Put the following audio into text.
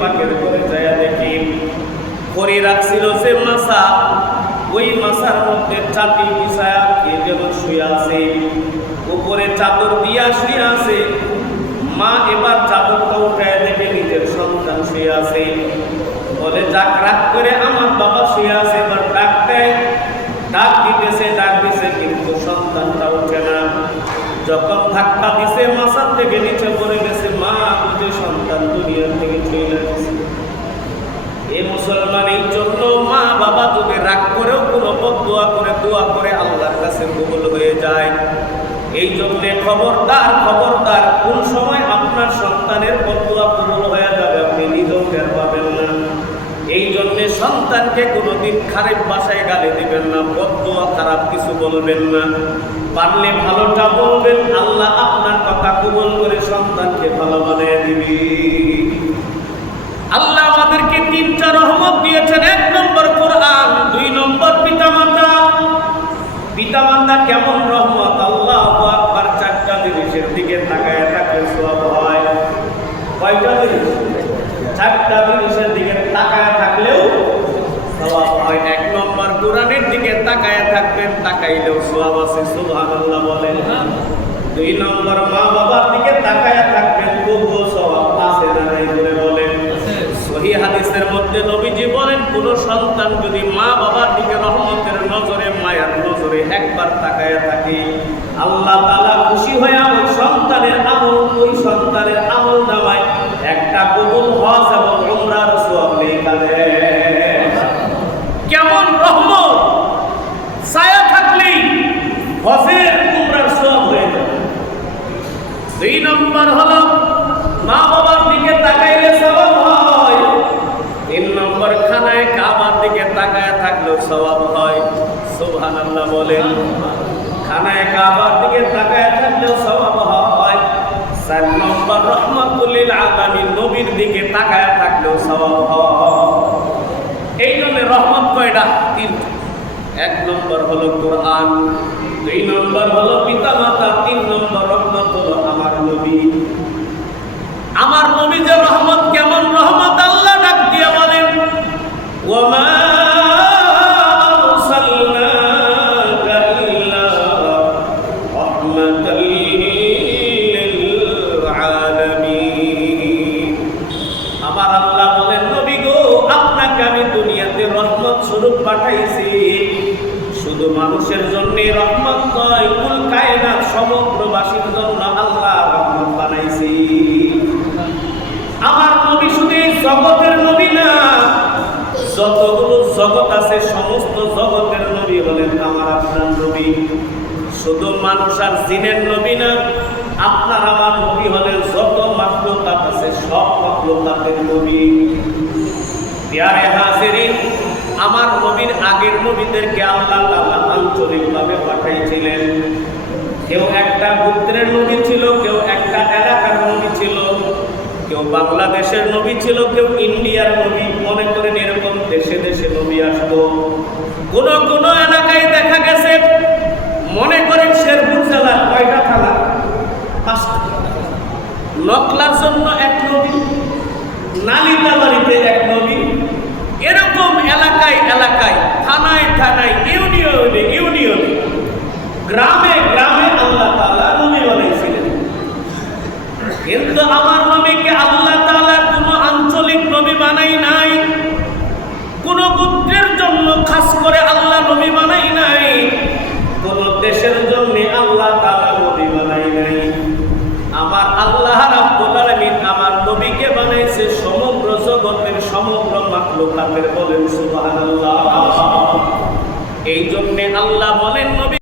পাকের করে যায় দেখি করে রাখছিল যে মাছা, ওই মাছার মধ্যে চাটি বিছায়া কে যেন শুয়ে আছে, উপরে চাদর দিয়া শুয়ে আছে। মা এবার চাদরটা উঠায় দেখে নিজের সন্তান শুয়ে আছে। বলে যাক, রাগ করে আমার বাবা শুয়ে আছে, এবার ডাক দেয়। ডাক দিতেছে, ডাক দিছে, কিন্তু সন্তানটা উঠে না। যখন ধাক্কা দিছে মাথার থেকে নিচে পড়ে গেছে, মা বুঝে সন্তান দুনিয়া থেকে চলে গেছে। এই মুসলমান, এই জন্য মা বাবা যদি রাগ করেও কোনো দোয়া করে আল্লাহর কাছে কবুল হয়ে যায়। এই জন্যে খবরদার খবরদার, কোন সময় আপনার সন্তানের বদদুয়া কবুল হয়ে যাবে আপনি নিজেও টের পাবেন না। এই জন্যে সন্তানকে কোনোদিন খারাপ ভাষায় গালি দিবেন না, বদদুয়া খারাপ কিছু বলবেন না। পারলে ভালোটা বলবেন, আল্লাহ আপনার কথা কবুল করে সন্তানকে ভালো বানিয়ে দিবি। আল্লাহ আমাদেরকে তিনটা রহমত দিয়েছেন। 1 নম্বর কোরআন, 2 নম্বর পিতামাতা। পিতামাতা কেমন রহমত! আল্লাহু আকবার। 4টা জিনিসের দিকে তাকায় থাকলে সওয়াব হয়। কয়টা জিনিস? 4টা জিনিসের দিকে তাকায় থাকলেও সওয়াব হয়। 1 নম্বর কোরআনের দিকে তাকায় থাকবেন, তাকাইলেও সওয়াব আছে, সুবহানাল্লাহ বলেন। 2 নম্বর মা বাবার দিকে তাকায় থাকবেন, তবুও সওয়াব আছে না নাই বলে বলেন। সহিহ হাদিসের মধ্যে নবীজি বলেন, কোন সন্তান যদি মা বাবার দিকে রহমতের নজরে, মায়ার নজরে একবার তাকায় থাকে, আল্লাহ তাআলা খুশি হয়ে ওই সন্তানের আমল নামায় একটা কবুল হজ এবং উমরার সওয়াব লেখা দেন। কেমন রহমত! ছায়া থাকলেই হজের উমরার সওয়াব হয়ে যাবে। 2 নম্বর হলো মা বাবার দিকে তাকাইলে সওয়াব হয়। 3 নম্বর খানায় কাবার দিকে তাকায় থাকলেও সওয়াব হয়, সুবহানাল্লাহ বলেন। খানায় কাবার দিকে তাকায় থাকলেও সওয়াব হয়। 4 নম্বর রহমাতুল লিল আলামিন নবীর দিকে তাকায় থাকলেও সওয়াব হয়। এই জন্য রহমত কয়টা? 3টা। 1 নম্বর হলো কোরআন, 2 নম্বর হলো পিতামাতা, 3 নম্বর রহমত হলো আমার নবী। আমার নবী যে রহমত, কেমন রহমত! আল্লাহ ডাক দিয়ে বলেন, ওয়ামা আরসালনাকা ইল্লা রাহমাতাল লিল আলামিন। আমার আল্লাহ বলেন, নবী গো, আপনাকে আমি দুনিয়াতে রহমত স্বরূপ পাঠাইছি। শুধু মানুষের জন্য রহমত নয়, কুল কায়নাত সমগ্রবাসীর জন্য আল্লাহ রহমত বানাইছি। আমার নবী শুধু জগতের নবী না, যতগুলো জগৎ আছে সমস্ত জগতের নবী হলেন আমার আপনার নবী। শুধু মানুষ আর জিনের নবী না, আপনার আমার নবী হলেন যত মাখলুকাত আছে সব মাখলুকাতের নবী। প্যারে হাজিরিন, আমার নবীর আগের নবীদেরকে আল্লাহ তাআলা আঞ্চলিকভাবে পাঠাইছিলেন। কেউ একটা গোত্রের নবী ছিল, কেউ একটা এলাকার নবী ছিল, কেউ বাংলাদেশের নবী ছিল, কেউ ইন্ডিয়ার নবী। মনে করেন এরকম দেশে দেশে নবী আসতো। কোন কোন এলাকায় দেখা গেছে, মনে করেন শেরপুর জেলার কয়টা থানা? 5টা। নকলার জন্য 1 নবী, নালিতাবাড়িতে 1 নবী। এরকম এলাকায় এলাকায়, থানায় থানায়, ইউনিয়নে ইউনিয়নে, গ্রামে গ্রামে আল্লাহ তাআলা নবী বানাইছিলেন। কিন্তু আমার নবীকে আল্লাহ তাআলা কোনো আঞ্চলিক নবী বানাই নাই, কোন গোত্রের জন্য খাস করে আল্লাহ নবী বানাই নাই, কোন দেশের জন্য আল্লাহ তাআলা নবী বানাই নাই। আমার আল্লাহ রাব্বুল আলামিন আমার নবীকে বানাইছে সমগ্র জগতের সমগ্র মাখলুকাতের। বলেন সুবহানাল্লাহ। এই জন্য আল্লাহ বলেন,